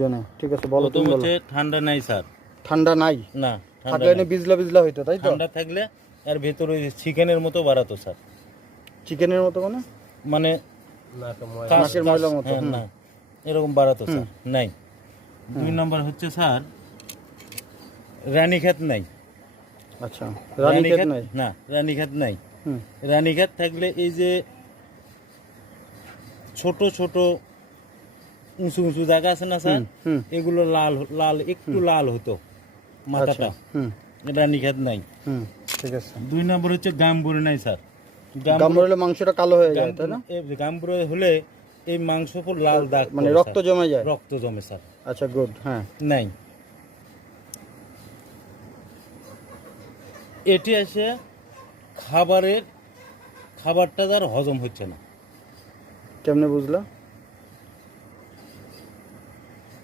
জন্য ঠিক আছে, বলো প্রথম তুমি বলো। হচ্ছে ঠান্ডা নাই স্যার। ঠান্ডা নাই, না, থাকলে না বিজলা বিজলা হইতো, তাই তো? ঠান্ডা থাকলে এর ভেতরে চিকেনের মতো বাড়াতো স্যার। চিকেনের মতো মানে? মানে নাকের ময়লার মতো। হ্যাঁ, না এরকম বাড়াতো স্যার, নাই। 2 নম্বর হচ্ছে স্যার রানীক্ষেত নাই। আচ্ছা, রানীক্ষেত নাই। না, রানীক্ষেত নাই। হুম রানীক্ষেত থাকলে এই যে ছোট ছোট উঁচু উঁচু জায়গা আছে না স্যার, হুম এগুলো লাল লাল একটু লাল হতো মাথাটা। হুম রানীক্ষেত নাই। হুম ঠিক আছে। 2 নম্বর হচ্ছে গাম্বুরি নাই স্যার। গাম্বুরি হলে মাংসটা কালো হয়ে যায়, তাই না? গাম্বুরি হলে এই মাংস পুরো লাল দাগ মানে পড়ে রক্ত স্যার। জমে যায়। রক্ত জমে স্যার। আচ্ছা, গুড। হ্যাঁ, নাই। এটি এসে খাবারটা তার হজম হচ্ছে না। কেমনে বুঝলা?